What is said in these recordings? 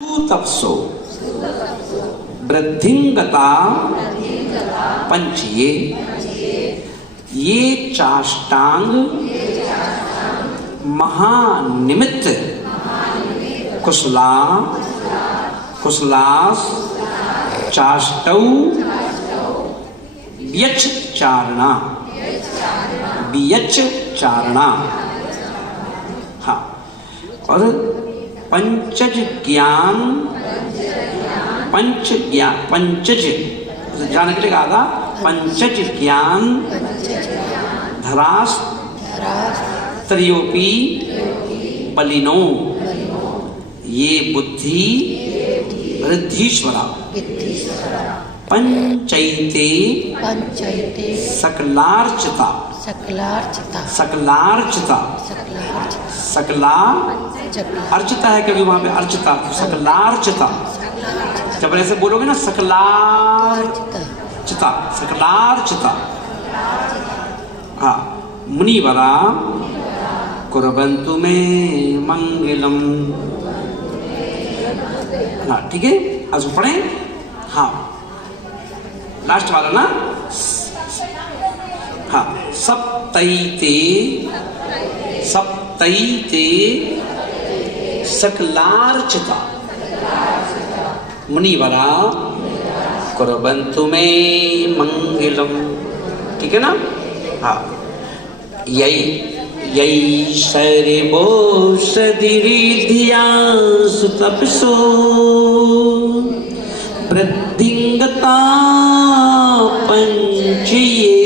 तपसो वृद्धिंगता पंचये ये चाष्टांग महानिमित्त कुशला कुशलास चाष्टौ व्यच चारणा व्यच चारणा। हाँ, और पंचज ज्ञान पंचज जाने के लिए कहा था। पंचज ज्ञान धरास त्रयोपी बलिनो ये बुद्धि वृद्धीश्वरा पंचैते सकलार्चिता सकला अर्चिता है, क्योंकि वहां पे अर्चिता सकलार्चिता। जब ऐसे बोलोगे ना सकलार्चिता सकलार्चिता। हाँ, मुनिवरा कुर्वन्तु मे मंगलम। हाँ ठीक है, आज पढ़े। हाँ लास्ट वाला ना। हाँ, सप्तैते सकलार्चिता मुनिवरा कुर्वन्तु मे मंगलम। ठीक है ना। हाँ, यही सर्वोषधिरिधिया सुतपसो वृद्धिंगता पंचये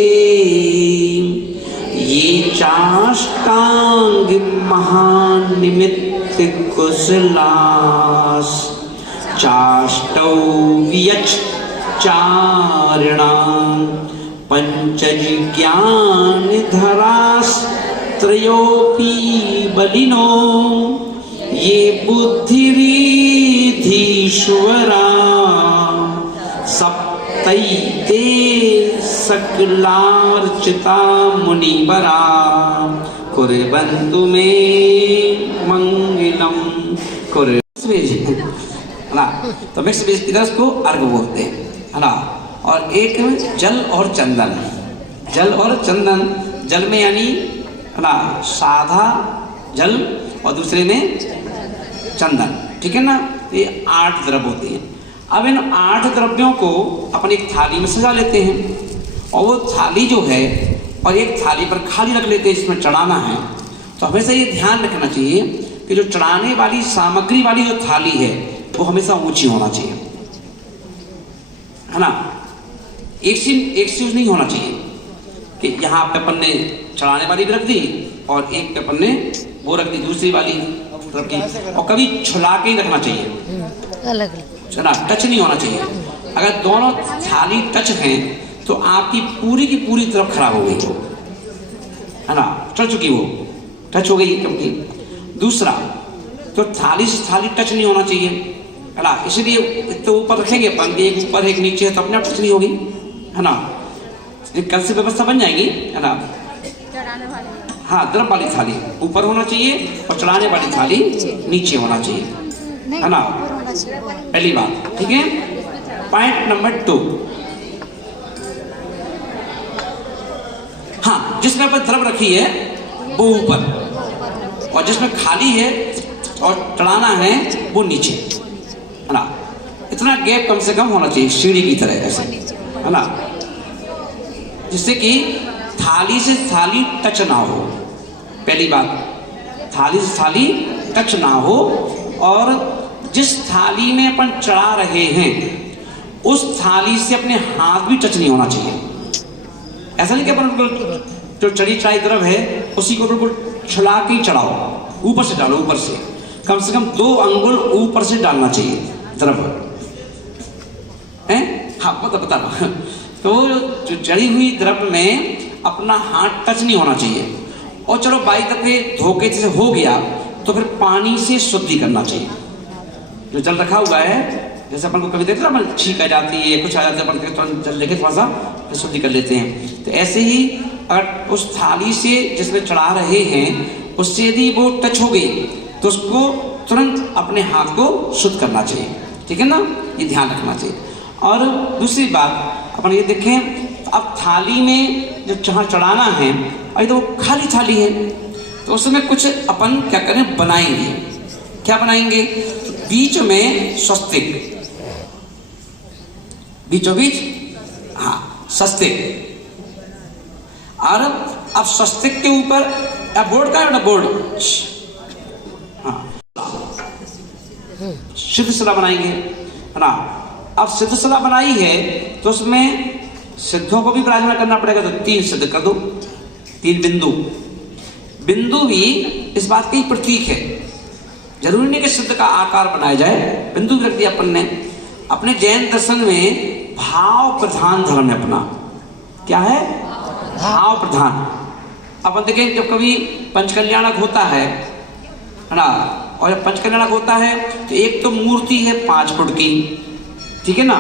ये चाष्टांग महानिमित्त कुशलास चाष्टौ व्यच चारणा पंचज ज्ञान धरास त्रयोपी बलिनो ये बुद्धिरिधीश्वरा सप्तैते सकलार्चिता मुनिवरा कुर्वन्तु मे मंगलम। ना तो मिक्स वेज इधर को अर्घ बोलते हैं, है ना। और एक जल और चंदन, जल और चंदन। जल में यानी है ना साधा जल और दूसरे में चंदन। ठीक है ना। ये 8 द्रव्य होते हैं। अब इन 8 द्रव्यों को अपन एक थाली में सजा लेते हैं, और वो थाली जो है और एक थाली पर खाली रख लेते हैं जिसमें चढ़ाना है। तो हमेशा ये ध्यान रखना चाहिए कि जो चढ़ाने वाली सामग्री वाली जो थाली है वो हमेशा ऊंची होना चाहिए, है ना। एक से नहीं होना चाहिए कि यहाँ पे अपन ने चढ़ाने वाली भी रख दी और एक पे अपन ने वो रख दी दूसरी वाली रख दी। और कभी छुला के ही रखना चाहिए, अलग ना, टच नहीं होना चाहिए। अगर दोनों थाली टच हैं तो आपकी पूरी की पूरी तरफ खराब हो गई, है ना, चढ़ चुकी, वो टच हो गई। क्योंकि दूसरा तो थाली से थाली टच नहीं होना चाहिए, है ना। इसलिए तो ऊपर रखेंगे अपन, एक ऊपर एक नीचे है तो अपने आप टच नहीं होगी, है ना। कल से व्यवस्था बन जाएगी, है ना। हाँ, द्रव वाली थाली ऊपर होना चाहिए और चढ़ाने वाली थाली नीचे होना चाहिए, है ना। पहली बात, ठीक है। Point number 2। हाँ, जिसमें पर द्रव रखी है वो ऊपर, और जिसमें खाली है और चढ़ाना है वो नीचे, है ना। इतना गैप कम से कम होना चाहिए, सीढ़ी की तरह ऐसे, है ना, जिससे कि थाली से थाली टच ना हो। पहली बात, थाली से थाली टच ना हो। और जिस थाली में अपन चढ़ा रहे हैं उस थाली से अपने हाथ भी टच नहीं होना चाहिए। ऐसा नहीं कि अपन बिल्कुल जो चढ़ी चढ़ाई द्रव है उसी को बिल्कुल छुला के ही चढ़ाओ, ऊपर से डालो, ऊपर से कम 2 अंगुल ऊपर से डालना चाहिए द्रव है। हाँ बता रहा। तो जो चढ़ी हुई द्रव में अपना हाथ टच नहीं होना चाहिए। और चलो बाई दफे धोखे से हो गया तो फिर पानी से शुद्धि करना चाहिए। जो जल रखा हुआ है, जैसे अपन को कभी देखते ना, छींक आ जाती है, कुछ आ जाता है, अपन जल लेके थोड़ा सा शुद्धि कर लेते हैं। तो ऐसे ही अगर उस थाली से जिसमें चढ़ा रहे हैं उससे यदि वो टच हो गई तो उसको तुरंत अपने हाथ को शुद्ध करना चाहिए, ठीक है ना, ये ध्यान रखना चाहिए। और दूसरी बात अपन ये देखें, अब थाली में जो जहाँ चढ़ाना है, अभी तो वो खाली थाली है, तो उसमें कुछ अपन क्या करें, बनाएंगे। क्या बनाएंगे? तो बीच में स्वस्तिक, बीचों बीच, हाँ स्वस्तिक। और अब स्वस्तिक के ऊपर बोर्ड का है ना, बोर्ड, हाँ सिद्ध शिला बनाएंगे, है ना। अब सिद्ध शिला बनाई है तो उसमें सिद्धों को भी विराजमान करना पड़ेगा, तो 3 सिद्ध कर दो, 3 बिंदु। बिंदु भी इस बात का ही प्रतीक है, जरूरी नहीं कि सिद्ध का आकार बनाया जाए, बिंदु भी रख दिया अपन ने। अपने जैन दर्शन में भाव प्रधान धर्म है अपना। क्या है? भाव प्रधान। अपन देखें जब कभी पंचकल्याणक होता है ना, और जब पंचकल्याणक होता है तो एक तो मूर्ति है 5 फुट की, ठीक है ना।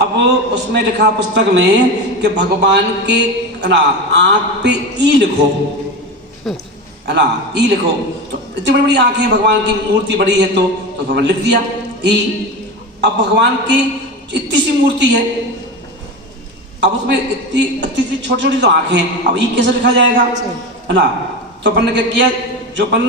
अब उसमें लिखा पुस्तक में कि भगवान के ना आंख पे ई लिखो, है ना, ई लिखो। तो इतनी बड़ी बड़ी आंखें, भगवान की मूर्ति बड़ी है तो भगवान लिख दिया ई। अब भगवान की इतनी सी मूर्ति है, अब उसमें इतनी छोटी छोटी तो आंखें, अब ई कैसे लिखा जाएगा, है ना। तो अपन ने क्या किया, जो अपन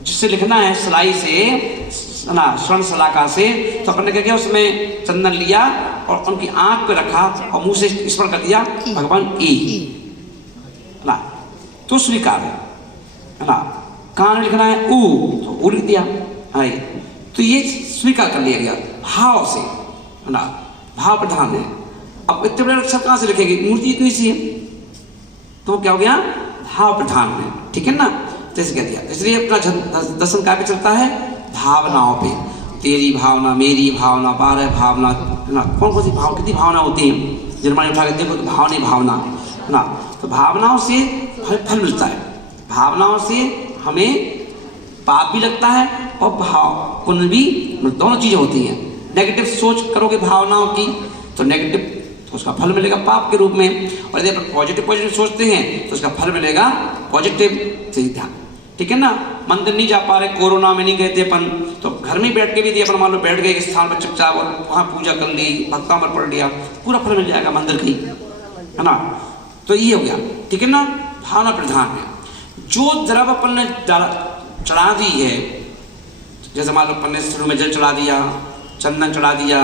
जिससे लिखना है सिलाई से, है ना, स्वर्ण सलाका से, तो अपन ने क्या किया, उसमें चंदन लिया और उनकी आंख पे रखा और मुंह से स्मरण कर दिया भगवान ई, है ना, तो स्वीकार है ना। कान में लिखना है ऊ, तो ऊ लिख दिया, है, तो ये स्वीकार कर लिया गया भाव से, है ना, भाव प्रधान है। अब इतने बड़े अक्षर कहाँ से लिखेंगे, मूर्ति इतनी सी है, तो क्या हो गया, भाव प्रधान है, ठीक है ना। जैसे कह दिया, इसलिए अपना दर्शन काव्य चलता है भावनाओं पे, तेरी भावना, मेरी भावना, 12 भावना, है ना। कौन कौन सी भाव, कितनी भावना होती है, जन्मानी उठा के देखो तो भाव नहीं भावना, है ना। तो भावनाओं से फल मिलता है, भावनाओं से हमें पाप भी लगता है और भाव पुण्य भी, दोनों चीजें होती हैं। नेगेटिव सोच करोगे भावनाओं की तो नेगेटिव, तो उसका फल मिलेगा पाप के रूप में, और यदि आप पॉजिटिव सोचते हैं तो उसका फल मिलेगा पॉजिटिव से ध्यान, ठीक है ना। मंदिर नहीं जा पा रहे, कोरोना में नहीं गए थे अपन, तो घर में बैठ के भी दिए अपन, मान लो बैठ गए एक स्थान पर चुपचाप और वहाँ पूजा कर ली, भक्तामृत पढ़ लिया, पूरा फल मिल जाएगा मंदिर की, है ना। तो ये हो गया, ठीक है ना, भावना प्रधान है। जो द्रव्य अपन ने चढ़ा दी है, जैसे मान लो अपन ने शुरू में जल चढ़ा दिया, चंदन चढ़ा दिया,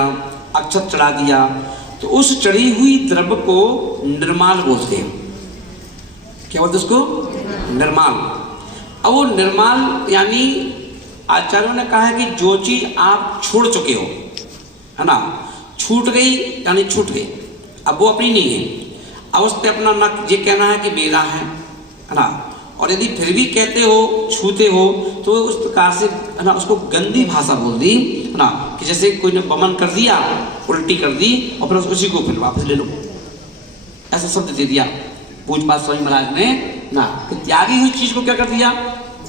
अक्षत चढ़ा दिया, तो उस चढ़ी हुई द्रव्य को निर्माल बोलते हैं। क्या बोलते उसको? निर्माल। अब वो निर्माल यानी आचार्यों ने कहा है कि जो चीज आप छोड़ चुके हो, है ना, छूट गई यानी छूट गई, अब वो अपनी नहीं है, अब उस पर अपना न ये कहना है कि मेरा है ना। और यदि फिर भी कहते हो, छूते हो, तो उस प्रकार से, है ना, उसको गंदी भाषा बोल दी, है ना, कि जैसे कोई ने बमन कर दिया, उल्टी कर दी और फिर उसी को फिर वापस ले लो, ऐसा शब्द दे दिया पूज्यपाद स्वामी महाराज ने ना। कि त्यागी हुई चीज को क्या कर दिया,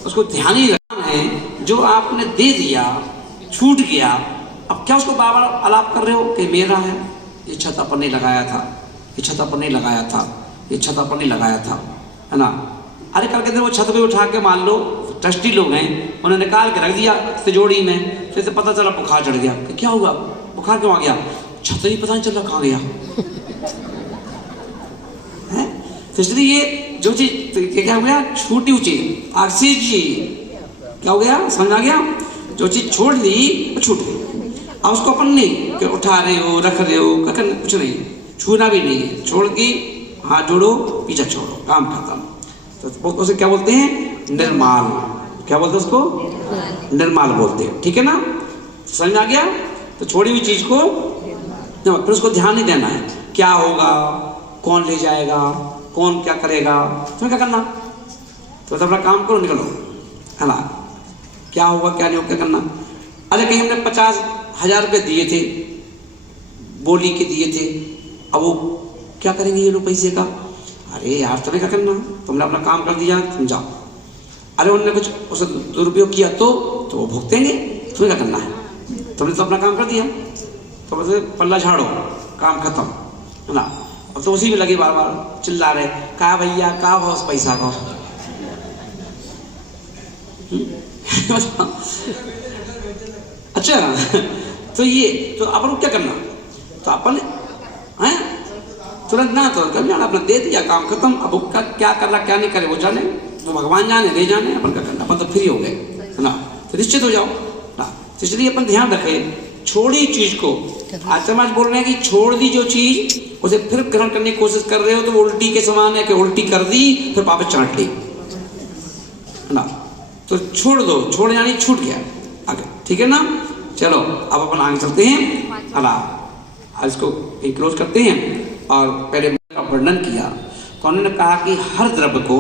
उसको ध्यान ही रखना है, जो आपने दे दिया छूट गया, अब क्या उसको बार बार आलाप कर रहे हो कि मेरा है, ये छत पर नहीं लगाया था, ये छत पर नहीं लगाया था, ये छत पर नहीं लगाया था, है ना। अरे कल के दिन वो छत पे उठा के, मान लो ट्रस्टी लोग हैं, उन्होंने निकाल के रख दिया तिजोरी में, जैसे पता चला बुखार चढ़ गया, कि क्या हुआ, बुखार क्यों आ गया, छत ही पता नहीं चल रहा कहाँ गया है। तो इसलिए जो चीज क्या हो गया, छूटी हुई चीज, ऑक्सीजन क्या हो गया, समझ आ गया, जो चीज छोड़ दी वो छूट गई। अब उसको अपन नहीं कि उठा रहे हो, रख रहे हो, कुछ नहीं, छूना भी नहीं, छोड़ के हाथ जोड़ो, पीछा छोड़ो, काम खत्म। तो उसे क्या बोलते हैं, निर्माल। क्या बोलते हैं उसको, निर्माल बोलते हैं, ठीक है ना, समझ में आ गया। तो छोड़ी हुई चीज को फिर उसको ध्यान नहीं देना है, क्या होगा, कौन ले जाएगा, कौन क्या करेगा, तुम्हें क्या करना, तो अपना काम करो, निकलो, है ना। क्या होगा क्या नहीं होगा, क्या करना। अरे कहीं हमने 50,000 रुपये दिए थे, बोली के दिए थे, अब वो क्या करेंगे ये लोग पैसे का, अरे यार तुम्हें क्या करना, तुमने अपना काम कर दिया, तुम जाओ। अरे उन्होंने कुछ उसे दुरुपयोग किया तो वो भुगतेंगे, तुम्हें क्या करना है, तुमने तो अपना काम कर दिया, तो बस पल्ला झाड़ो, काम खत्म, है ना। अब तो उसी में लगे बार बार चिल्ला रहे, कहा भैया कहा भाव उस पैसा का अच्छा तो ये तो अपन को क्या करना, तो अपन हैं तुरंत ना तो कर जाना, अपना दे दिया काम खत्म। अब उसका क्या करना क्या नहीं करे वो जाने, तो भगवान जाने ले जाने, अपन क्या करना, अपन तो फ्री हो गए है ना, तो निश्चित हो जाओ ना। तो इसलिए अपन ध्यान रखें, छोड़ी चीज को, आचार्य बोल रहे हैं कि छोड़ दी जो चीज उसे फिर ग्रहण करने की कोशिश कर रहे हो तो वो उल्टी के समान है कि उल्टी कर दी फिर वापस चाट ली है ना। तो छोड़ दो, छोड़ यानी छूट गया आगे, ठीक है ना। चलो अब अपन आगे चलते हैं है ना, इसको क्लोज करते हैं। और पहले का वर्णन किया तो उन्होंने कहा कि हर द्रव्य को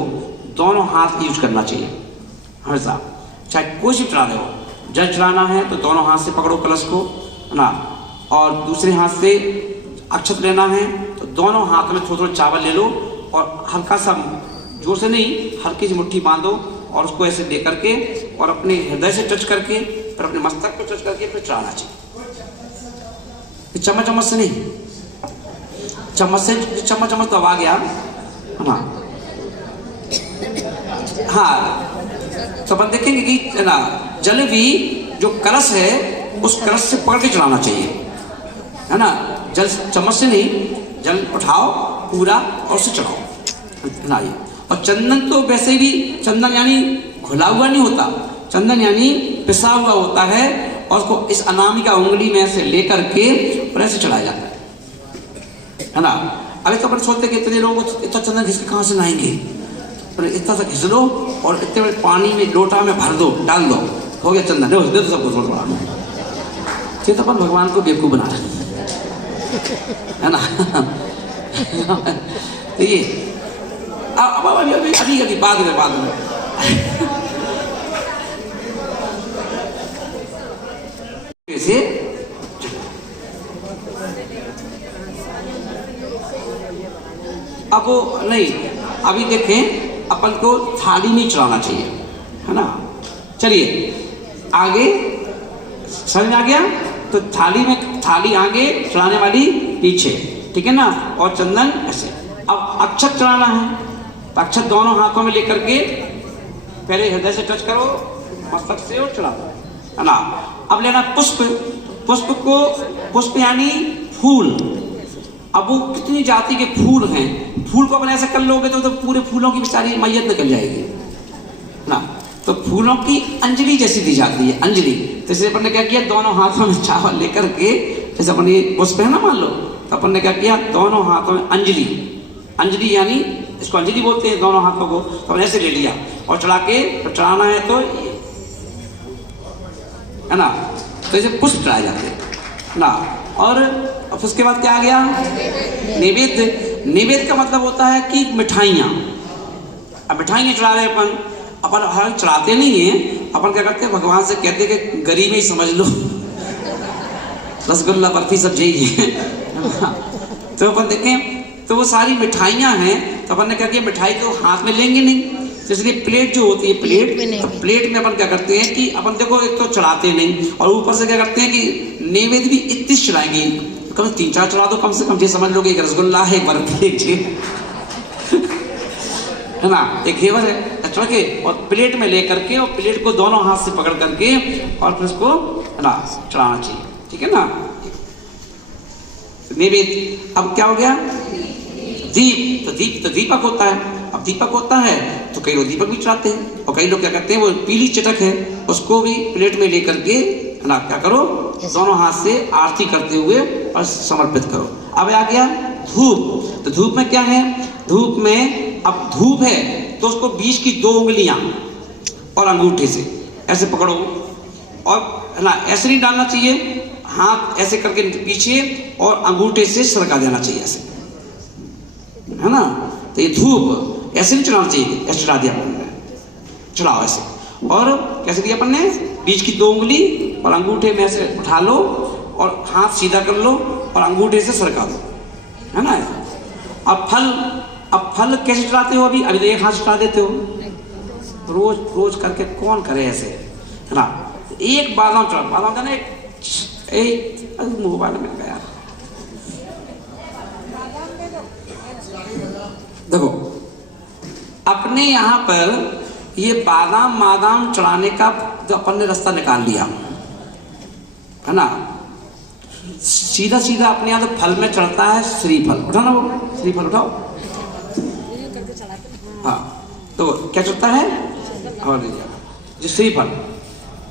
दोनों हाथ यूज करना चाहिए हमेशा, चाहे कोई सी चढ़ा दो, जल चढ़ाना है तो दोनों हाथ से पकड़ो कलश को है ना, और दूसरे हाथ से अक्षत लेना है तो दोनों हाथ में थोड़ा थोड़ा चावल ले लो और हल्का सा, जोर से नहीं, हल्की सी मुट्ठी बांधो और उसको ऐसे दे करके और अपने हृदय से टच करके फिर अपने मस्तक पर टच करके फिर चढ़ाना चाहिए। चम्मच चम्मच से नहीं, चम्मच से चम्मच चम्मच तो अब आ गया है ना। हाँ तो अपन देखेंगे कि है ना, जल भी जो कलश है उस कलश से पकड़ के चढ़ाना चाहिए है ना, जल चम्मच से नहीं, जल उठाओ पूरा और उसे चढ़ाओ है ना। ये और चंदन तो वैसे भी, चंदन यानी घुला हुआ नहीं होता, चंदन यानी पिसा हुआ होता है और उसको इस अनामिका उंगली में से लेकर के और ऐसे चढ़ाया जाता है ना। अभी तो अपन सोचते कि इतने लोग इतना चंदन घिस के कहाँ से लाएंगे, इतना सा घिस लो और इतने बड़े पानी में लोटा में भर दो, डाल दो, हो गया चंदन, दे दो सबको थोड़ा थोड़ा। तो अपन भगवान को बेवकूफ बना रहे है ना। तो ये अब अभी अभी बाद में से अब नहीं, अभी देखें अपन को थाली में चढ़ाना चाहिए है ना। चलिए आगे समझ में आ गया, तो थाली में, थाली आगे चढ़ाने वाली पीछे, ठीक है ना, और चंदन ऐसे। अब अक्षत चढ़ाना है तो अक्षत दोनों हाथों में लेकर के पहले हृदय से टच करो, मस्तक से और चढ़ा है ना। अब लेना पुष्प, पुष्प को, पुष्प यानी फूल। अब वो कितनी जाति के फूल हैं, फूल को अपन ऐसे कर लोगे तो पूरे फूलों की बेचारी मैयत निकल जाएगी ना। तो फूलों की अंजलि जैसी दी जाती है, अंजलि। तो जैसे अपन ने क्या किया, दोनों हाथों में चावल लेकर के, जैसे अपन ये पुष्प है ना मान लो, तो अपन ने क्या किया, दोनों हाथों में अंजलि, अंजलि यानी इसको अंजलि बोलते हैं दोनों हाथों को, तो अपन ऐसे ले लिया और चढ़ा के, तो चढ़ाना है तो है ना, तो ऐसे पुष्प चढ़ाए जाते हैं ना। और उसके बाद क्या आ गया, नैवेद्य। नैवेद्य का मतलब होता है कि मिठाइयाँ। अब मिठाइयाँ चढ़ा रहे अपन हर चढ़ाते नहीं हैं, अपन क्या करते हैं, भगवान से कहते हैं कि गरीब ही समझ लो, रसगुल्ला बर्फी सब चाहिए। तो अपन देखें तो वो सारी मिठाइयाँ हैं, तो अपन ने क्या किया, मिठाई तो हाथ में लेंगे नहीं, तो इसलिए प्लेट जो होती है, प्लेट, तो प्लेट में अपन क्या करते हैं कि अपन देखो एक तो चढ़ाते नहीं और ऊपर से क्या करते हैं कि नैवेद्य भी इतनी चढ़ाएंगे, कम 3-4 चढ़ा दो कम से कम, ये समझ लोगे एक रसगुल्ला है, एक बर्फी, एक है ना, एक घेवर है, चढ़ के और प्लेट में ले करके और प्लेट को दोनों हाथ से पकड़ करके और फिर उसको है ना चढ़ाना चाहिए, ठीक है ना। नैवेद्य अब क्या हो गया, दीप। तो दीप तो दीपक होता है। अब दीपक होता है तो कई लोग दीपक भी चढ़ाते हैं और कई लोग क्या करते हैं, वो पीली चटक है उसको भी प्लेट में लेकर के है ना क्या करो, दोनों हाथ से आरती करते हुए और समर्पित करो। अब आ गया धूप। तो धूप में क्या है, धूप में अब धूप है तो उसको बीच की 2 उंगलियां और अंगूठे से ऐसे पकड़ो और है ना, ऐसे नहीं डालना चाहिए, हाथ ऐसे करके पीछे और अंगूठे से सरका देना चाहिए ऐसे, है ना। तो ये धूप ऐसे नहीं चढ़ाना चाहिए, ऐसे चढ़ा दिया अपन ने, चढ़ाओ ऐसे। और कैसे दिया अपन ने, बीच की 2 उंगली और अंगूठे में ऐसे उठा लो और हाथ सीधा कर लो और अंगूठे से सरका दो, है ना। अब फल कैसे चढ़ाते हो, अभी तो एक हाथ चढ़ा देते हो, रोज रोज करके कौन करे ऐसे, है ना। एक बादाम चढ़ा, बादाम था ना, एक मोबाइल मिल गया, देखो अपने यहाँ पर ये बादाम चढ़ाने का तो अपन ने रास्ता निकाल लिया, है ना, सीधा सीधा अपने यहाँ तो फल में चढ़ता है श्रीफल। उठाओ ना वो श्रीफल, उठाओ। हाँ, तो क्या चढ़ता है? और जो श्रीफल।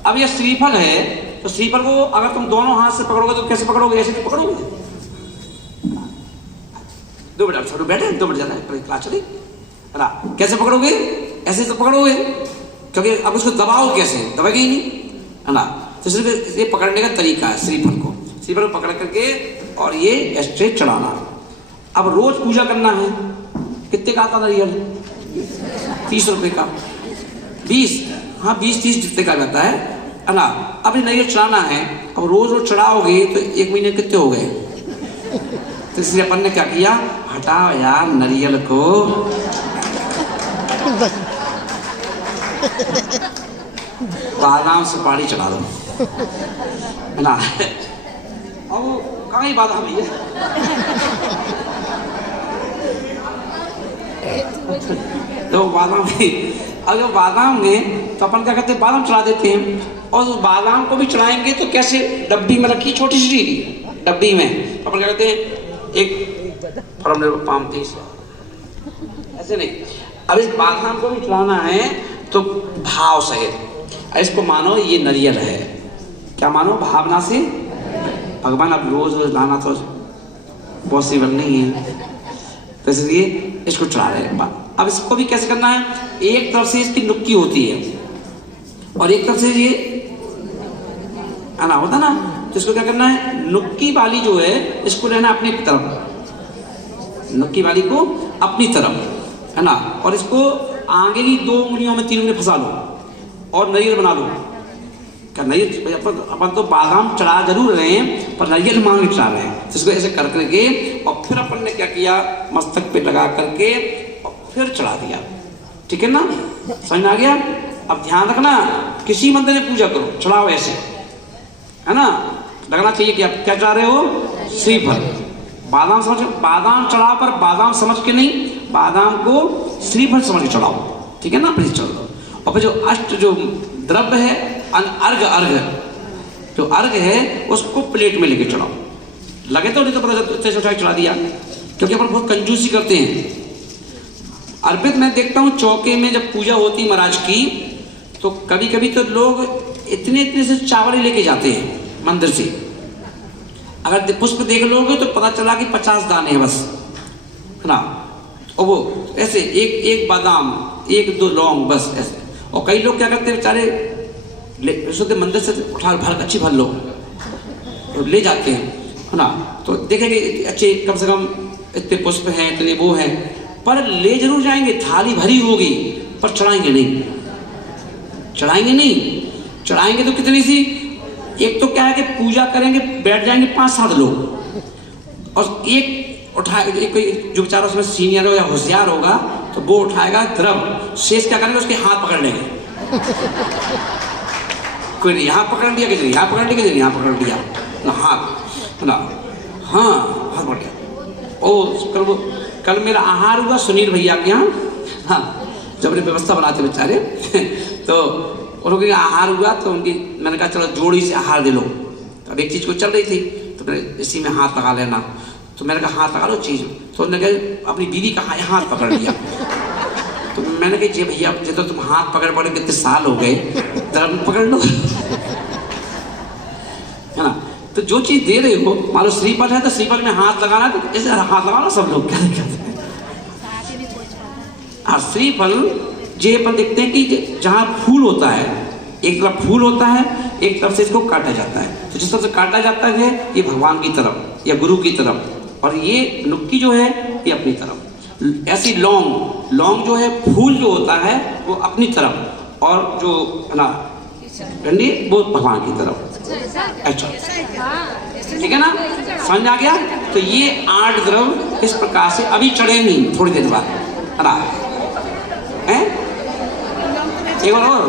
अब ये श्रीफल है, तो श्रीफल को अगर तुम दोनों हाथ से पकड़ोगे तो कैसे पकड़ोगे? ऐसे तो पकड़ोगे। 2 मिनट छोड़ो, बैठे 2 मिनट जाना है क्लास चली है ना। कैसे पकड़ोगे? ऐसे तो पकड़ोगे, क्योंकि अब उसको दबाओ कैसे? दबाएगी ही नहीं, है ना। तो सिर्फ ये पकड़ने का तरीका है श्रीफल को। श्रीफल को पकड़ करके और ये स्ट्रेट चढ़ाना। अब रोज पूजा करना है। कितने का आता नारियल? 30 रुपए का, 20, हाँ 20-30 जितने का जाता है ना। अब ये नारियल चढ़ाना है, अब रोज रोज चढ़ाओगे तो 1 महीने कितने हो गए? तो इसलिए अपन ने क्या किया, हटाओ यार नारियल को, बादाम सुपारी चढ़ा दो, है ना। अब वो कहाँ ही बादाम है? तो बादाम ही, अगर बादाम में तो अपन क्या करते हैं, बादाम चढ़ा देते हैं। और उस बादाम को भी चढ़ाएंगे तो कैसे? डब्बी में रखी, छोटी सी डब्बी में। तो अपन क्या करते हैं, एक पाम थी ऐसे नहीं। अब इस बादाम को भी चढ़ाना है तो भाव सहित इसको मानो ये नारियल है। क्या मानो? भावना से। भगवान अब रोज रोज लाना तो पॉसिबल नहीं है, तो इसलिए इसको चढ़ा रहे हैं। अब इसको भी कैसे करना है? एक तरफ से इसकी नुक्की होती है और एक तरफ से ये आना होता ना, तो इसको क्या करना है, नुक्की वाली जो है इसको लेना अपनी तरफ, नुक्की वाली को अपनी तरफ, है ना। और इसको आगे की 2 उंगलियों में 3 उंगली फंसा लो और नारियल बना लो। क्या नारियल? अपन तो बादाम चढ़ा जरूर रहे हैं पर नारियल मांग के चढ़ा रहे हैं। तो इसको ऐसे कर करके और फिर अपन ने क्या किया, मस्तक पे लगा करके और फिर चढ़ा दिया। ठीक है ना, समझ में आ गया? अब ध्यान रखना, किसी मंदिर में पूजा करो, चढ़ाओ ऐसे, है ना। लगना चाहिए कि आप क्या चाह रहे हो, श्रीफल। बादाम समझ, बादाम चढ़ाओ पर बादाम समझ के नहीं, बादाम को श्रीफल समझ के चढ़ाओ। ठीक है ना, प्लीज चढ़ दो। और फिर जो अष्ट जो द्रव्य है, अर्घ, जो अर्घ है उसको प्लेट में लेके चढ़ाओ। लगे तो नहीं तो उठा चढ़ा दिया, क्योंकि अपन बहुत कंजूसी करते हैं। अर्पित मैं देखता हूँ चौके में जब पूजा होती है महाराज की, तो कभी कभी तो लोग इतने इतने से चावल ही लेके जाते हैं मंदिर से। अगर पुष्प देख लोगे तो पता चला कि 50 दाने हैं बस, है ना। और वो ऐसे एक बादाम, 1-2 लौंग, बस ऐसे। और कई लोग क्या करते हैं बेचारे, मंदिर से उठा भर अच्छी भर लो तो ले जाते हैं, है ना। तो देखेंगे अच्छे कम से कम इतने पुष्प हैं, इतने वो हैं, पर ले जरूर जाएंगे, थाली भरी होगी पर चढ़ाएंगे नहीं, चढ़ाएंगे नहीं। चढ़ाएंगे तो कितनी सी, एक तो क्या है कि पूजा करेंगे, बैठ जाएंगे 5-7 लोग, और एक उठाए, कोई जो बेचारा उसमें सीनियर हो या होशियार होगा तो वो उठाएगा द्रव, शेष क्या करेंगे, उसके हाथ पकड़ लेंगे। कोई नहीं यहाँ पकड़ लिया, किसी यहाँ पकड़ लिया, किसी यहाँ पकड़ लिया ना, हाथ, है ना। हाँ, हाथ पकड़ लिया। ओ कल मेरा आहार हुआ सुनील भैया के यहाँ, हाँ, जब उन्हें व्यवस्था बनाते बेचारे तो उनके आहार हुआ तो उनकी, मैंने कहा चलो जोड़ी से आहार दे लो। तो अब एक चीज़ को चल रही थी तो मैंने इसी में हाथ लगा लेना, तो मैंने कहा हाथ लगा लो चीज़, तो उन्होंने कहा अपनी बीवी का हाथ पकड़ लिया। तो मैंने कहा जी भैया, जो तो तुम हाथ पकड़ पड़े कितने साल हो गए, जरा पकड़ लो, है ना। तो जो चीज़ दे रहे हो, मान लो श्रीफल है तो श्रीफल में हाथ लगाना, तो ऐसे हाथ लगाना सब लोग क्या कहते हैं। हाँ, श्रीफल जे पर देखते हैं कि जहाँ फूल होता है, एक तरफ फूल होता है, एक तरफ से इसको काटा जाता है। तो जिस तरफ से काटा जाता है ये भगवान की तरफ या गुरु की तरफ, और ये नुक्की जो है ये अपनी तरफ। ऐसी लौंग जो है, फूल जो होता है वो अपनी तरफ, और जो है ना डंडी वो भगवान की तरफ। अच्छा, ठीक है ना, समझ आ गया। तो ये 8 द्रव्य इस प्रकार से अभी चढ़ेंगी थोड़ी देर बाद, है ना। एक और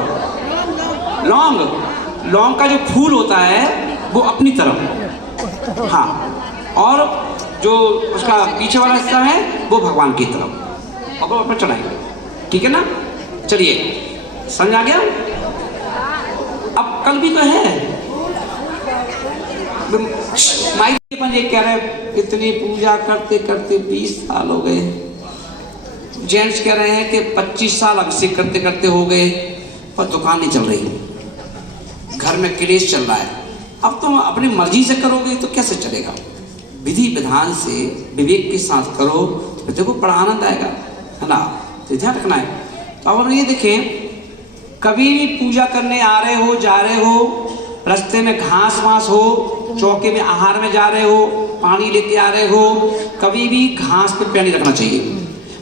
लौंग का जो फूल होता है वो अपनी तरफ, हाँ, और जो उसका पीछे वाला हिस्सा है वो भगवान की तरफ, और वो अपन चढ़ाएंगे। ठीक है ना, चलिए समझ आ गया। अब कल भी तो है, माई अपन ये कह रहे इतनी पूजा करते करते 20 साल हो गए। जेंट्स कह रहे हैं कि 25 साल अभिषेक करते करते हो गए, पर दुकान नहीं चल रही, घर में क्लेश चल रहा है। अब तुम अपनी मर्जी से करोगे तो कैसे चलेगा? विधि विधान से विवेक के साथ करो तो देखो बड़ा आनंद आएगा, है ना? तो ध्यान रखना है। तो अब हम ये देखें, कभी भी पूजा करने आ रहे हो, जा रहे हो, रास्ते में घास वास हो, चौके में आहार में जा रहे हो, पानी लेके आ रहे हो, कभी भी घास पे पैर नहीं रखना चाहिए।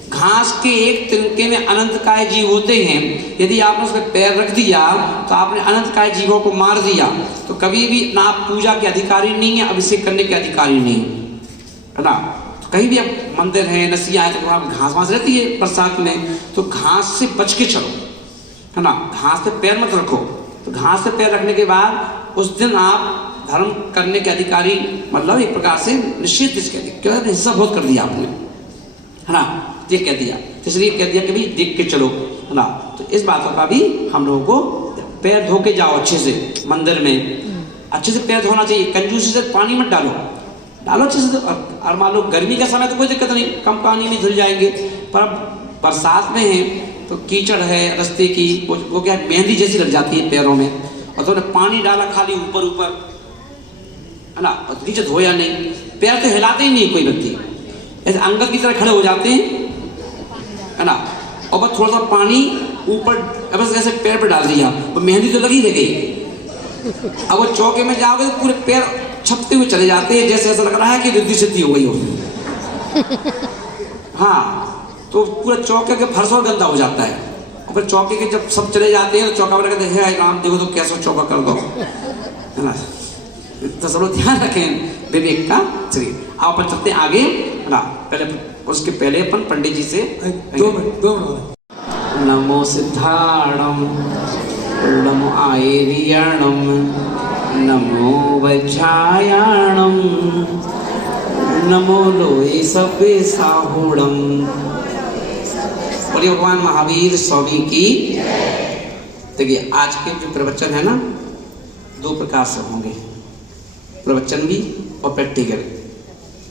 घास के एक तिनके में अनंतकाय जीव होते हैं, यदि आपने उस पर पैर रख दिया तो आपने अनंतकाय जीवों को मार दिया। तो कभी भी ना आप पूजा के अधिकारी नहीं है, अभिषेक करने के अधिकारी नहीं है ना? तो कहीं भी अब मंदिर है, नसिया है, तो आप घास वास रहती है बरसात में, तो घास से बच के चलो, है ना? घास पे पैर मत रखो। तो घास पे पैर रखने के बाद उस दिन आप धर्म करने के अधिकारी, मतलब एक प्रकार से निश्चित इसके क्योंकि हिस्सा बहुत कर दिया आपने, है ना? ये कह दिया, इसलिए कह दिया कि भाई देख के चलो, है ना? तो इस बातों का भी हम लोगों को पैर धो के जाओ अच्छे से, मंदिर में अच्छे से पैर धोना चाहिए। कंजूसी से पानी मत डालो, डालो अच्छे से। और मान लो गर्मी का समय तो कोई दिक्कत नहीं, कम पानी में धुल जाएंगे, पर अब बरसात में है तो कीचड़ है रास्ते की, वो क्या मेहंदी जैसी लग जाती है पैरों में, और तो पानी डाला खाली ऊपर ऊपर, है ना? और नीचे धोया नहीं, पैर तो हिलाते ही नहीं कोई व्यक्ति, ऐसे अंगद की तरह खड़े हो जाते हैं, है ना? और बस थोड़ा सा पानी ऊपर बस ऐसे पैर पे डाल दिया, वो मेहंदी तो लगी रह गई। अब वो चौके में जाओगे तो पूरे पैर छपते हुए चले जाते हैं, जैसे ऐसा लग रहा है कि रिद्धि सिद्धि हो गई हो। हाँ, तो पूरा चौके के फर्श और गंदा हो जाता है। और फिर चौके के जब सब चले जाते हैं तो चौका वाला कहते हैं राम देखो तो कैसा चौका कर दो, है ना? तो सब लोग ध्यान रखें विवेक का। चलिए आप अपन चलते आगे, है ना? पहले उसके पहले अपन पंडित जी से 2 मिनट। नमो सिद्धाणम, नमो आयर्यणम, नमो वज्रायणम, नमो लोहे सबे साहुणम। बोलिए भगवान महावीर स्वामी की। देखिए आज के जो प्रवचन है ना, 2 प्रकार से होंगे, प्रवचन भी और प्रैक्टिकल।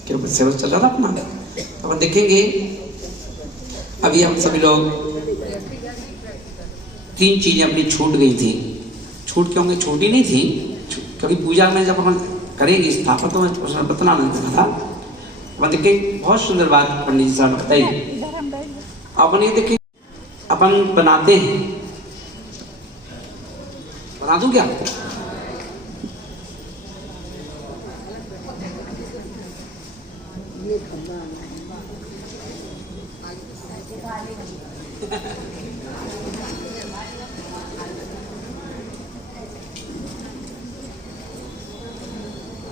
क्योंकि सेवा चल रहा था अपना, तो अपन देखेंगे। अभी हम सभी लोग 3 चीजें अपनी छूट गई थी। छूट क्यों गई? छूटी नहीं थी, क्योंकि पूजा में जब अपन करेंगे स्थापना तो बतना नहीं था। अपन देखें बहुत सुंदर बात पंडित जी साहब बताई। अपन ये देखें, अपन बनाते हैं, बना दूं क्या?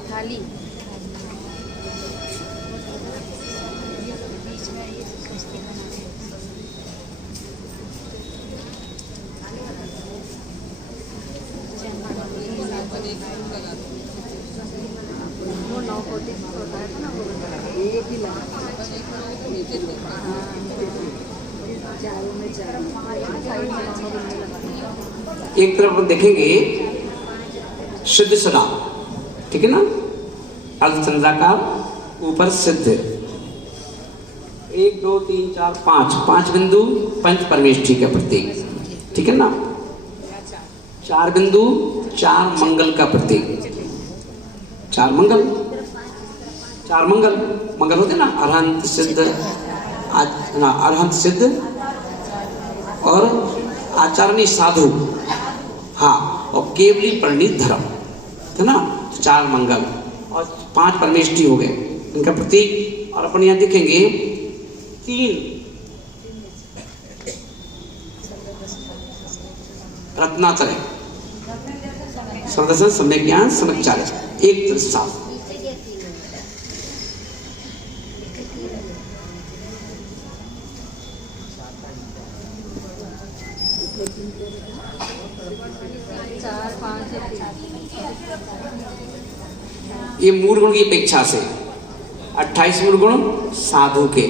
थाली वो 9 कोटी होता है ना, वो एक ही लगा चारों में एक तरफ देखेंगे शुद्ध सदा, ठीक है ना? अर्धचंद्राकार, ऊपर सिद्ध, 1 2 3 4 5 बिंदु पंच परमेष्ठी का प्रतीक, ठीक है ना? 4 बिंदु 4 मंगल का प्रतीक, 4 मंगल, 4 मंगल, मंगल होते ना, अरहंत सिद्ध, अरहंत सिद्ध और आचरणी साधु, हाँ, और केवली परिणीत धर्म, है ना? 4 मंगल और 5 परमेष्ठी हो गए इनका प्रतीक। और अपन यहाँ देखेंगे 3 रत्नाचर्य, सर्वदर्शन, सम्यक ज्ञान, सम्यक चार्य, एक तरह साफ। ये मूल गुण की अपेक्षा से 28 मूल गुण साधु के,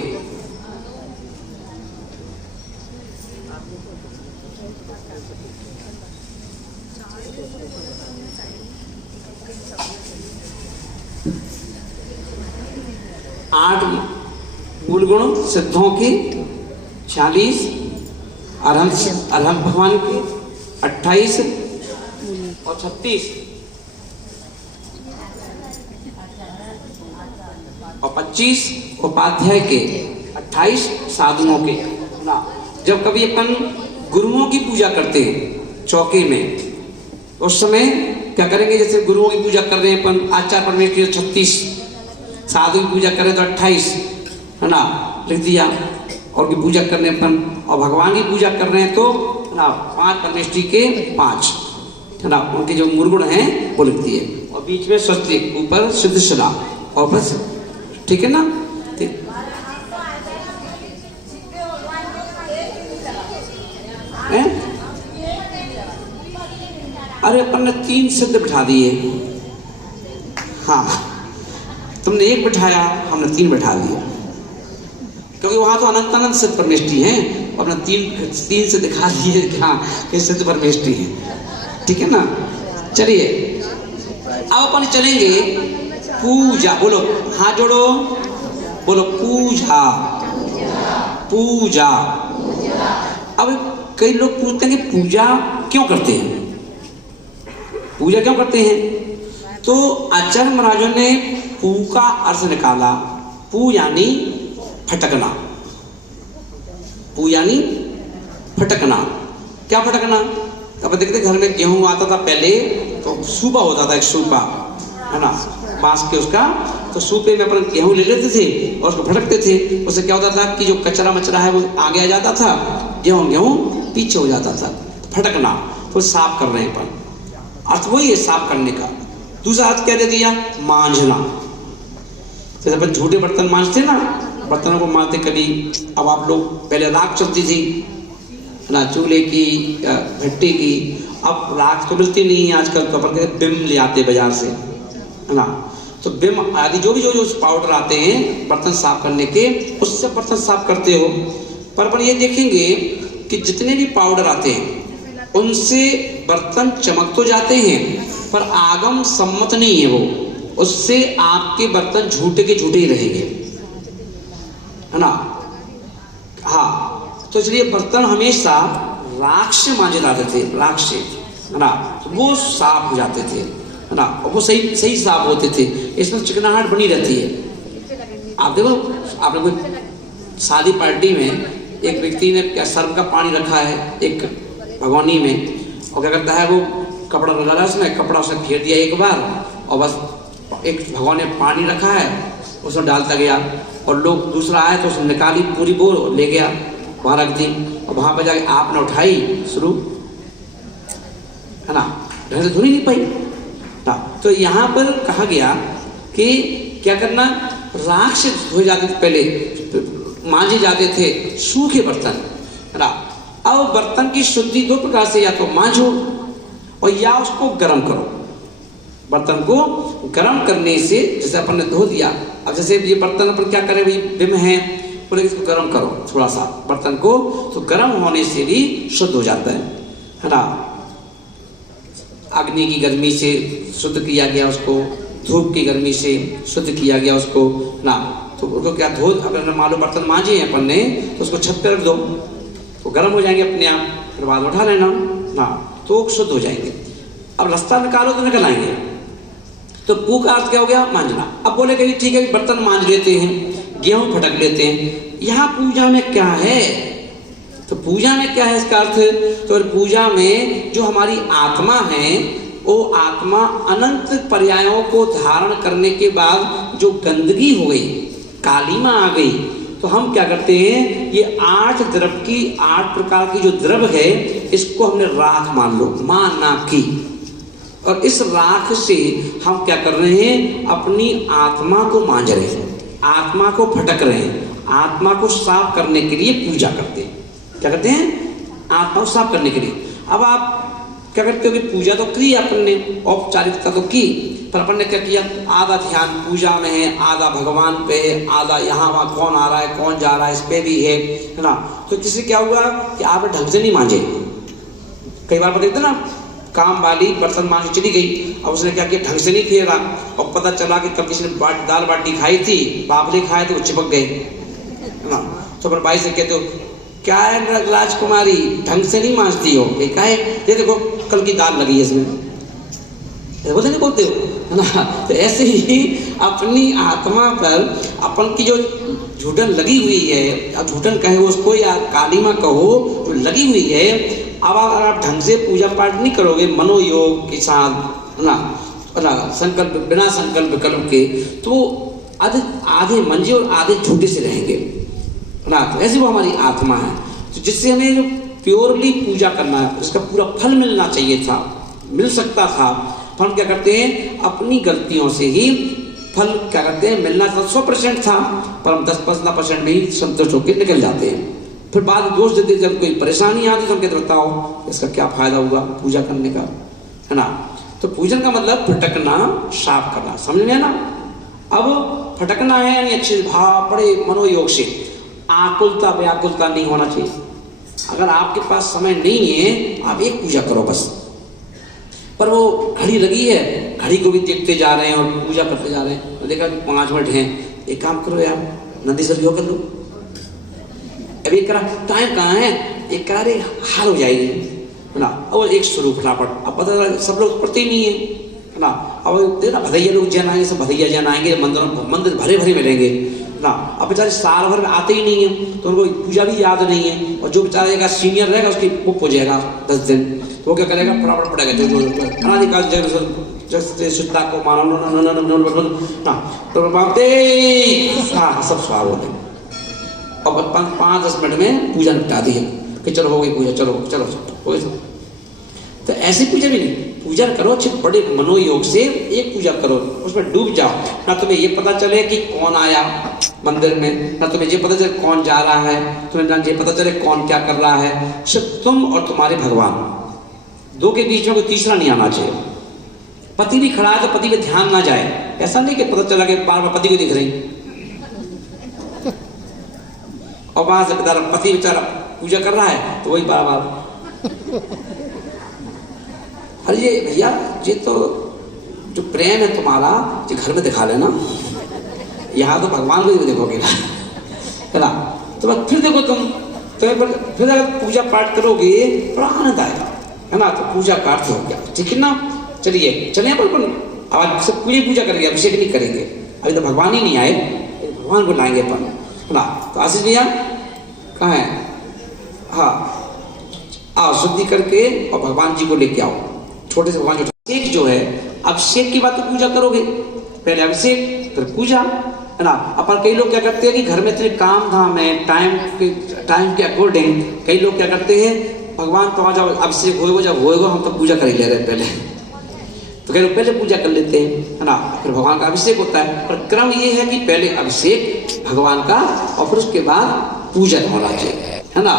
8 मूल गुण सिद्धों के, 40 अरहंत भगवान के, 28 और 36 और 25 उपाध्याय के, 28 साधुओं के ना। जब कभी अपन गुरुओं की पूजा करते हैं चौके में, उस समय क्या करेंगे, जैसे गुरुओं की पूजा कर रहे हैं अपन, आचार्य परमेश्वर 36, साधु की पूजा करें तो 28 है ना, लिख दिया। और की पूजा करने अपन, और भगवान की पूजा कर रहे हैं तो ना 5 परमेष्टि के 5 है ना, उनके जो मुर्गुण हैं वो लिख दिए। और बीच में स्वस्तिक, ऊपर सिद्ध सदा, और बस ठीक है ना। अरे अपन ने 3 सिद्ध बिठा दिए। हाँ, तुमने 1 बिठाया, हमने 3 बिठा दिए, क्योंकि वहां तो अनंत अनंत सिद्ध परमेष्टि हैं, अपना 3 से दिखा दिए हाँ कि सिद्ध परमेष्टि है। ठीक है ना। चलिए अब अपन चलेंगे पूजा। बोलो, हाथ जोड़ो, बोलो पूजा। पूजा। अब कई लोग पूछते हैं कि पूजा क्यों करते हैं, पूजा क्यों करते हैं। तो आचार्य महाराजों ने पू का अर्थ निकाला। पू यानी फटकना। पू यानी फटकना। क्या फटकना। अब देखते घर में गेहूं आता था पहले, तो सूपा होता था, एक सूपा है ना, बांस के उसका, तो सूपे में अपन गेहूं ले लेते थे और उसको फटकते थे। उससे क्या होता था कि जो कचरा मचरा है वो आगे आ जाता था, गेहूं पीछे हो जाता था। फटकना, तो साफ कर रहे हैं अपन, अर्थ वही है साफ करने का। दूसरा अर्थ क्या दे दिया, मांझना। जैसे अपन झूठे बर्तन मांझते ना, बर्तनों को मांझते कभी। अब आप लोग, पहले राख चलती थी ना, चूल्हे की, भट्टी की। अब राख तो मिलती नहीं है आजकल, तो अपन कहते बिम ले आते बाजार से है ना। तो बिम आदि जो पाउडर आते हैं बर्तन साफ करने के, उससे बर्तन साफ करते हो। पर अपन ये देखेंगे कि जितने भी पाउडर आते हैं उनसे बर्तन चमक तो जाते हैं, पर आगम सम्मत नहीं है वो। उससे आपके बर्तन झूठे के झूठे ही रहेंगे है ना। हाँ, तो इसलिए बर्तन हमेशा राख से मांजे जाते थे, राख से है ना, वो साफ हो जाते थे है ना, वो सही साफ होते थे। इसमें चिकनाहट बनी रहती है। आप देखो, आपने कोई शादी पार्टी में एक व्यक्ति ने क्या सर्फ का पानी रखा है एक भगवानी में, और क्या करता है, वो कपड़ा लगा रहा है, उसमें कपड़ा उसने फेर दिया एक बार, और बस एक भगवान ने पानी रखा है उसमें डालता गया, और लोग दूसरा आए तो उसने निकाली पूरी बोल ले गया, वहाँ रख दी, और वहाँ पर जाके आपने उठाई शुरू है ना, ढंग से धुल ही नहीं पाई ना। तो यहाँ पर कहा गया कि क्या करना, राख से धोए जाते थे पहले, मांजे जाते थे सूखे बर्तन है ना। अब बर्तन की शुद्धि 2 प्रकार से, या तो मांझो और या उसको गर्म करो। बर्तन को गर्म करने से, जैसे अपन ने धो दिया, अब जैसे ये बर्तन अपन क्या करें, भाई विम है, बोले इसको गर्म करो थोड़ा सा बर्तन को, तो गर्म होने से भी शुद्ध हो जाता है ना। अग्नि की गर्मी से शुद्ध किया गया उसको, धूप की गर्मी से शुद्ध किया गया उसको ना। तो उनको क्या धो, अगर मान लो बर्तन मांजे हैं अपन ने, तो उसको छत पे रख दो, तो गर्म हो जाएंगे अपने आप, फिर बाद उठा लेना ना, तो शुद्ध हो जाएंगे। अब रास्ता निकालो तो निकल आएंगे। तो पू का अर्थ क्या हो गया, मांझना। अब बोले कि ठीक है, बर्तन मांझ लेते हैं, गेहूं फटक लेते हैं, यहाँ पूजा में क्या है। तो पूजा में क्या है इसका अर्थ, तो पूजा में जो हमारी आत्मा है, वो आत्मा अनंत पर्यायों को धारण करने के बाद जो गंदगी हो गई, कालीमा आ गई, तो हम क्या करते हैं, ये 8 द्रव की, 8 प्रकार की जो द्रव है, इसको हमने राख मान लो, माना की, और इस राख से हम क्या कर रहे हैं, अपनी आत्मा को मांझ रहे हैं, आत्मा को फटक रहे हैं, आत्मा को साफ करने के लिए पूजा करते हैं। क्या करते हैं, आत्मा को साफ करने के लिए। अब आप क्या करते हो कि पूजा तो की अपन ने, औपचारिकता तो की, पर अपन ने क्या किया, आधा ध्यान पूजा में है, आधा भगवान पे है, आधा यहाँ वहाँ कौन आ रहा है कौन जा रहा है इस पे भी है ना। तो किसी क्या हुआ कि आप ढंग से नहीं मांझे। कई बार देखते ना काम वाली बर्तन मांग चली गई। अब उसने क्या किया, ढंग से नहीं फेरा और पता चला कि कल किसी ने दाल बाटी खाई थी, बाप ने खाए थे, वो चिपक गए, है ना। तो अपन भाई से कहते हो क्या है राजकुमारी, ढंग से नहीं मांजती हो, क्या है, ये देखो कल की दाल लगी है इसमें, बोलते नहीं बोलते हो, है ना। तो ऐसे ही अपनी आत्मा पर अपन की जो झूठन लगी हुई है, अब झूठन कहे उसको या कालीमा कहो, जो लगी हुई है, अब अगर आप ढंग से पूजा पाठ नहीं करोगे मनोयोग के साथ, है ना, संकल्प बिना संकल्प विकल्प के, तो आधे मंजे और आधे झूठे से रहेंगे, है ना। तो ऐसी वो हमारी आत्मा है, तो जिससे हमें जो प्योरली पूजा करना है उसका पूरा फल मिलना चाहिए था, मिल सकता था, पर हम क्या करते हैं, अपनी गलतियों से ही फल क्या करते हैं, मिलना था 100% था, पर हम 10-15% में ही संतुष्ट होकर निकल जाते हैं। फिर बाद में दोष देते, जब कोई परेशानी आती तो हम कहते बताओ इसका क्या फायदा हुआ पूजा करने का, है ना। तो पूजन का मतलब फटकना, साफ करना, समझ में ना। अब फटकना है यानी अच्छे भाव बड़े मनोयोग से, आकुलता व्याकुलता नहीं होना चाहिए। अगर आपके पास समय नहीं है, आप एक पूजा करो बस, पर वो घड़ी लगी है, घड़ी को भी देखते जा रहे हैं और पूजा करते जा रहे हैं, तो देखा कि 5 मिनट हैं, एक काम करो यार, नदी से योग कर लो, अभी करा टाइम कहाँ है, एक करा रे हार हो जाएगी, है ना। और एक स्वरूप फटाफट, अब पता चला सब लोग पढ़ते ही नहीं है ना। अब देखना भदैया लोग जैन आएंगे, सब भदैया जैन आएंगे, मंदिर भरे भरे मिलेंगे ना। अब बेचारे साल भर में आते ही नहीं है, तो उनको पूजा भी याद नहीं है, और जो बेचारा सीनियर रहेगा उसकी पुप हो जाएगा 10 दिन, तो वो क्या करेगा, फटाफट पड़ेगा जो अनादिकाल शुद्धता को मानो ना, तो मानते हाँ सब स्वाब होते हैं। और 5-10 मिनट में पूजा निपटा दी है कि चलो हो गई पूजा, चलो चलो हो गई। तो ऐसी पूजा भी नहीं, पूजा करो अच्छे बड़े मनोयोग से, एक पूजा करो, उसमें डूब जाओ, ना तुम्हें ये पता चले कि कौन आया मंदिर में, ना तुम्हें ये पता चले कौन जा रहा है, तुम्हें ना ये पता चले कौन क्या कर रहा है, सिर्फ तुम और तुम्हारे भगवान, दो के बीच में कोई तीसरा नहीं आना चाहिए। पति भी खड़ा है तो पति पे ध्यान ना जाए, ऐसा नहीं कि पता चला कि बार बार पति को दिख रही, और वहां से पति बेचारा पूजा कर रहा है तो वही बार बार, अरे ये भैया ये तो जो प्रेम है तुम्हारा ये घर में दिखा लेना, यहाँ तो भगवान को भी देखोगे ना। तो बस फिर देखो तुम, फिर अगर पूजा पाठ करोगे बड़ा आनंद आएगा, है ना। तो पूजा का अर्थ हो गया, ठीक है ना। चलिए चलिए अपन आज सब पूरी पूजा करेंगे, अभिषेक नहीं करेंगे, अभी तो भगवान ही नहीं आए, भगवान को लाएंगे अपन, है ना। तो आशीष भैया कहाँ है, हाँ आओ शुद्धि करके और भगवान जी को लेके आओ, छोटे से भगवान। अभिषेक जो है, अभिषेक की बात तो पूजा करोगे, पहले अभिषेक फिर पूजा, है ना। अपन कई लोग क्या करते हैं कि घर में इतने काम धाम है, टाइम के अकॉर्डिंग कई लोग क्या करते हैं, भगवान तो आ जाओ अभिषेक होएगा, जब होएगा हम तो पूजा कर ही ले रहे हैं पहले, तो कई लोग पहले पूजा कर लेते हैं, है ना, फिर भगवान का अभिषेक होता है। पर क्रम ये है कि पहले अभिषेक भगवान का और फिर उसके बाद पूजन होना चाहिए, है ना।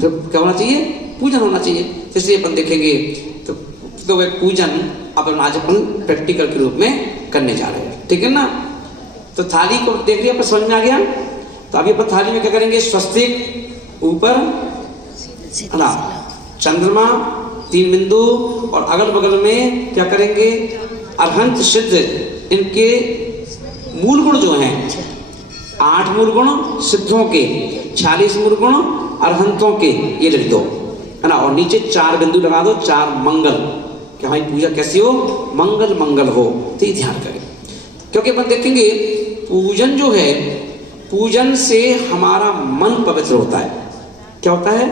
फिर क्या होना चाहिए, पूजन होना चाहिए। जैसे अपन देखेंगे तो वह पूजन अपन आज अपन प्रैक्टिकल के रूप में करने जा रहे हैं, ठीक है ना। तो थाली को देख लिया, अपन समझ में आ गया। तो अभी अपन थाली में क्या करेंगे, स्वस्तिक ऊपर, है ना, चंद्रमा 3 बिंदु, और अगल बगल में क्या करेंगे, अरहंत सिद्ध, इनके मूल गुण जो हैं, 8 मूल गुण सिद्धों के, 46 मूल गुण अरहंतों के, ये लिख दो, है ना। और नीचे 4 बिंदु लगा दो, 4 मंगल, कि हमारी पूजा कैसी हो, मंगल मंगल हो, तो ये ध्यान करें। क्योंकि अपन देखेंगे पूजन जो है, पूजन से हमारा मन पवित्र होता है। क्या होता है,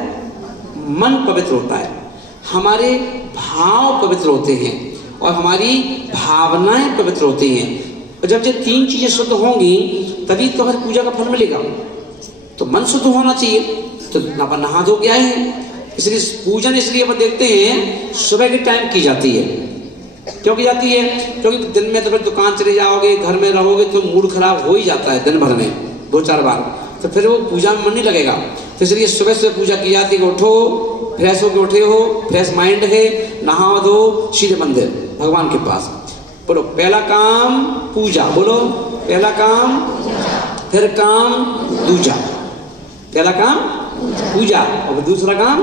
मन पवित्र होता है, हमारे भाव पवित्र होते हैं, और हमारी भावनाएं पवित्र होती हैं। और जब ये 3 चीजें शुद्ध होंगी तभी तो हमारी पूजा का फल मिलेगा। तो मन शुद्ध होना चाहिए, तो अपन नहा धो के आए हैं, इसलिए पूजन इसलिए अपन देखते हैं सुबह के टाइम की जाती है। क्यों की जाती है, क्योंकि दिन में तो फिर दुकान चले जाओगे, घर में रहोगे तो मूड खराब हो ही जाता है दिन भर में 2-4 बार, तो फिर वो पूजा में मन नहीं लगेगा। तो इसलिए सुबह से पूजा की जाती है, उठो फ्रेश होके उठे हो, फ्रेश माइंड है, नहा धो सीधे मंदिर भगवान के पास। बोलो पहला काम पूजा, बोलो पहला काम, फिर काम दूजा, पहला काम पूजा, और दूसरा काम,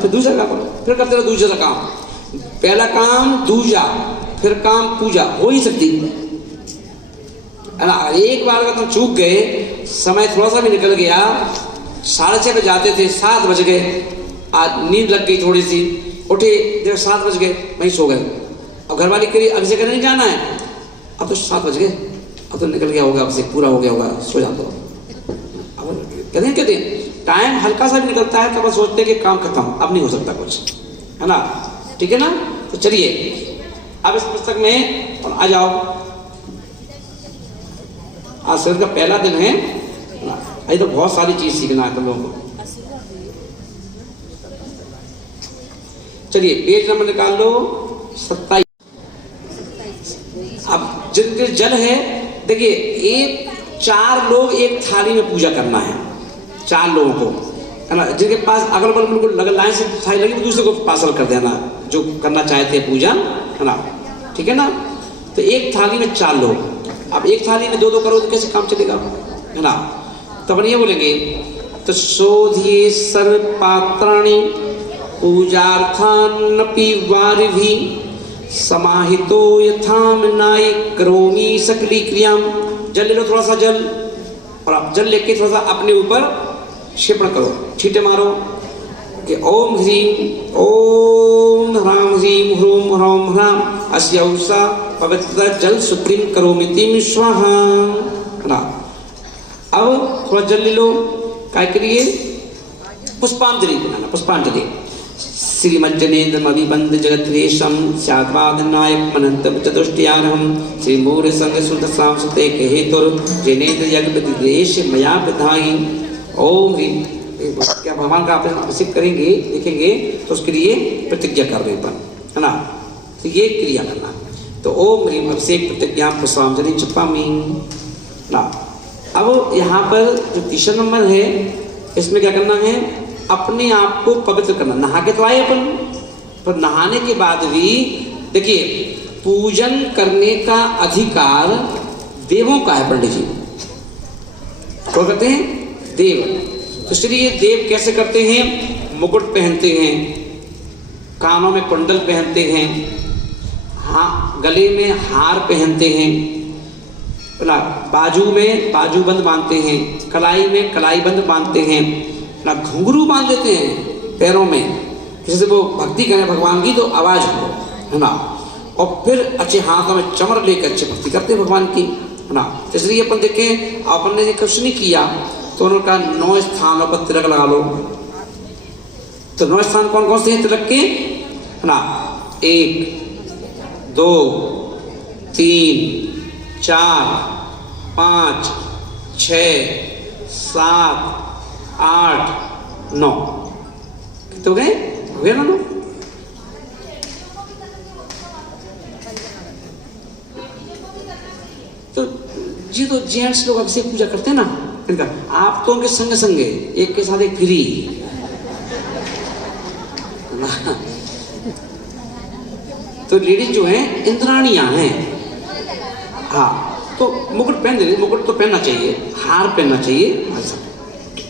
फिर दूसरा काम, फिर करते रहो दूसरा काम। पहला काम दूजा, फिर काम पूजा हो ही सकती है ना। एक बार अगर तुम चूक गए, समय थोड़ा सा भी निकल गया, 6:30 पे जाते थे, 7 बज गए, आज नींद लग गई थोड़ी सी, उठे जब 7 बज गए, वहीं सो गए। अब घर वाली करी अब से करने नहीं जाना है, अब तो 7 बज गए, अब तो निकल गया होगा, अब से पूरा हो गया होगा, सो जाते हो। अब कहते हैं टाइम हल्का सा भी निकलता है तो बस सोचते हैं कि काम खत्म, अब नहीं हो सकता कुछ, है ना। ठीक है ना। तो चलिए अब इस पुस्तक में और आ जाओ। आज सर का पहला दिन है, अभी तो बहुत सारी चीज सीखना है तुम लोगों को। चलिए पेज नंबर निकाल लो 27। अब जिनके जल है, देखिए एक 4 लोग एक थाली में पूजा करना है, 4 लोगों को, है ना। जिनके पास अगल बगल बिल्कुल लगल लाइन से थाली लगी, दूसरे को पार्सल कर देना जो करना चाहते हैं पूजा, है ना। ठीक है ना। तो एक थाली में 4 लोग, अब एक थाली में 2-2 करो तो कैसे काम चलेगा, है ना। तो अपन ये बोलेंगे, तो शोधिये सर्व पात्राणि पूजार्थानपि वारिभि समाहितो यथामनाय करोमि सकली क्रियाम। जल ले लो थोड़ा सा जल, और आप जल लेके थोड़ा सा अपने ऊपर क्षिप्ण करो, छींटे मारो कि ओम ह्रीम ओम ह्राम ह्रीम ह्रूम ह्रौम ह्राम अस्य उषा पवित्र जल शुद्धिं करोमितिम स्वाहा, है ना। अब थोड़ा जल ले लो, क्या करिए, पुष्पांजलि बनाना, पुष्पांजलि। श्रीमज्जनेन्द्रमभिबंध जगद्वेशम स्याद्वादनायक मनंतम चतुष्टयानहम श्री मूल संग सुध सांसते हेतुर जनेन्द्र यज्ञ मया विधाई। ओम ह्रीम, क्या भगवान का आप अभिषेक करेंगे, देखेंगे तो उसके लिए प्रतिज्ञा कर रहे हैं, है ना। तो ये क्रिया करना। तो ओम ह्रीम अभिषेक प्रतिज्ञा पुष्पांजलि जपामि ना। अब यहाँ पर जो तीसरा नंबर है, इसमें क्या करना है, अपने आप को पवित्र करना। नहा के तो आए अपन, पर नहाने के बाद भी देखिए पूजन करने का अधिकार देवों का है। पंडित जी क्या कहते हैं, देव। तो इसलिए देव कैसे करते हैं, मुकुट पहनते हैं, कानों में कुंडल पहनते हैं, हाँ गले में हार पहनते हैं, बाजू में बाजूबंद बांधते हैं, कलाई में कलाईबंद बांधते हैं, ना घुंघरू बांध देते हैं पैरों में, जैसे वो भक्ति करें भगवान की तो आवाज हो, है ना। और फिर अच्छे हाथों में चमर लेकर अच्छे भक्ति करते हैं भगवान की, है ना। इसलिए अपन देखें, अपन ने कुछ नहीं किया तो उन्होंने कहा 9 स्थानों पर तिलक लगा लो। तो 9 स्थान कौन कौन से हैं तिलक के, है ना। 1 2 3 4 5 6 7 8 9 कितने हो गए, हुए ना 9। तो जी तो जेंट्स लोग अभिषेक पूजा करते हैं ना इनका, आप तो उनके संग संगे एक के साथ एक फ्री। तो लेडीज जो है इंद्राणियां हैं, हाँ तो मुकुट पहन दे, मुकुट तो पहनना चाहिए, हार पहनना चाहिए,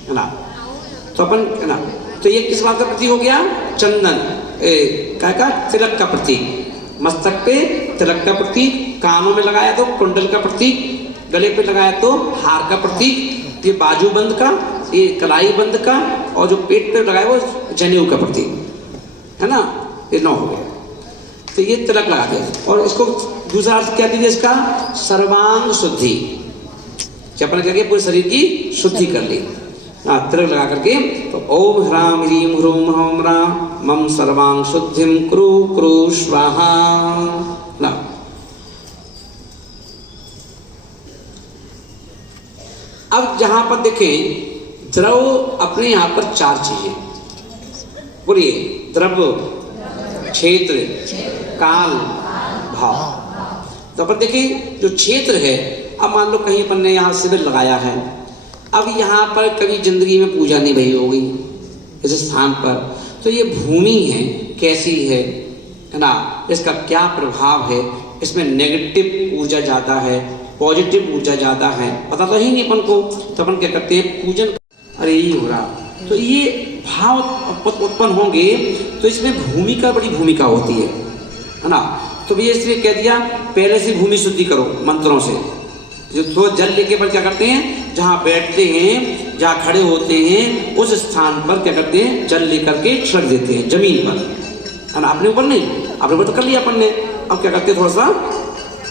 है ना। तो अपन, है ना। तो ये किस बात का प्रतीक हो गया, चंदन क्या का तिलक का प्रतीक, मस्तक पे तिलक का प्रतीक, कानों में लगाया तो कुंडल का प्रतीक, गले पे लगाया तो हार का प्रतीक, ये बाजूबंद का, ये कलाई बंद का, और जो पेट पे लगाया वो जनेऊ का प्रतीक, है ना। ये 9 हो गया। तो ये तिलक लगा दिया, और इसको दूसरा अर्थ क्या दीजिए इसका, सर्वांग शुद्धि, अपन करके पूरे शरीर की शुद्धि कर ली, तिलक लगा करके। तो ओम ह्राम ह्रीम ह्रूम ह्रौम ह्राम मम सर्वांग शुद्धिम कुरु कुरु स्वाहा ना। अब जहां पर देखें द्रव, अपने यहां पर 4 चीजें बोलिए, द्रव्य, क्षेत्र, काल, भाव। तो अपन देखें जो क्षेत्र है, अब मान लो कहीं अपन ने यहाँ शिविर लगाया है, अब यहाँ पर कभी जिंदगी में पूजा नहीं भई होगी इस स्थान पर, तो ये भूमि है कैसी है ना, इसका क्या प्रभाव है, इसमें नेगेटिव ऊर्जा ज़्यादा है, पॉजिटिव ऊर्जा ज़्यादा है, पता तो ही नहीं अपन को। तो अपन क्या करते हैं, पूजन, अरे ये हो रहा, तो ये भाव उत्पन्न होंगे तो इसमें भूमिका बड़ी भूमिका होती है ना। तो भैया इसलिए कह दिया पहले से भूमि शुद्धि करो मंत्रों से। जो तो जल लेके पर क्या करते हैं, जहाँ बैठते हैं, जहाँ खड़े होते हैं, उस स्थान पर क्या करते हैं, जल लेकर के छिड़क देते हैं जमीन पर, है ना। अपने ऊपर नहीं, अपने ऊपर तो कर लिया अपन ने, अब क्या करते हैं थोड़ा सा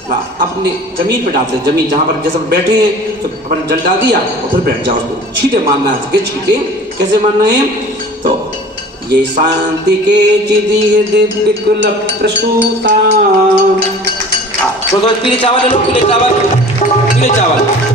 ना अपने जमीन पर डालते हैं। जमीन जहाँ पर जैसे बैठे हैं तो अपन जल डाल दिया और फिर बैठ जाओ, उसको छींटे मारना है। छींटे कैसे मारना है, तो ये शांति के चिदी दिव्य कुल प्रस्तुता। तो पीले चावल ले लो, पीले चावल, पीले चावल।